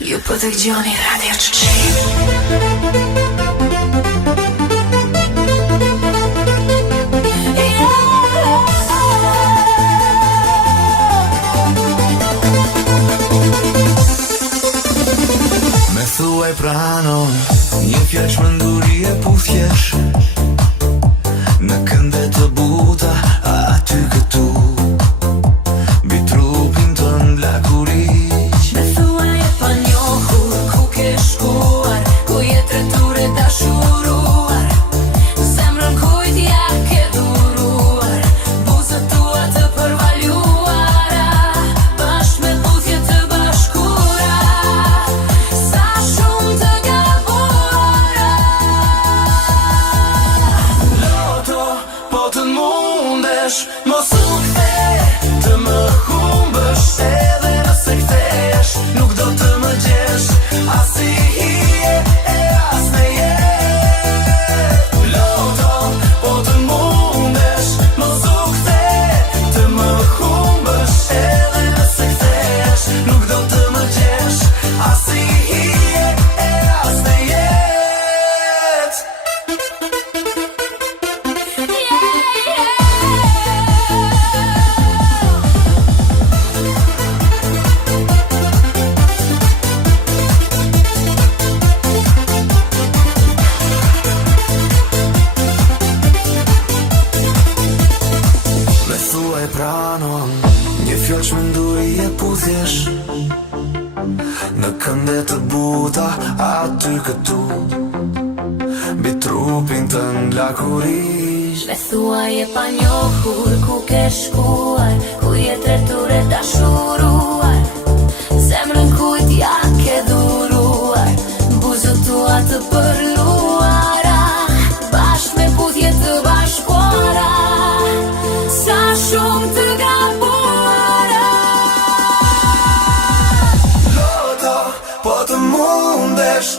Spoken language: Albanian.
Ju po të gjoni Radio Qi. Me thuaj pranon, një fjalë shmenduri e puthjesh në kënde të buta, aty këtu mbi trupin tënd lakuriq. Me thuaj e pa njohur, ku ke shkuar, ku je tretur e dashuruar, zemrën kujt ja ke duruar, buzët tua të përvaluara, bashkë me puthje të bashkura, sa shumë të gabuara. Loto, po të mundesh, mos u kthe, të më humbësh, edhe nëse kthesh, nuk do të më gjesh, as i hije e as në jetë. Loto, po të mundesh, mos u kthe, të më humbësh, edhe nëse kthesh, nuk do të më gjesh, as i hije e as në jetë. Me thuaj pranon, një fjalë shmenduri e puthjesh në kënde të buta, aty këtu mbi trupin tënd lakuriq. Me thuaj e pa njohur, ku ke shkuar, ku je tretur e dashuruar, zemrën kujt ja ke duruar, buzët tua të përluara, bashkë me puthje të bashkuara, sa shumë të gabuara. Loto, po të mundesh,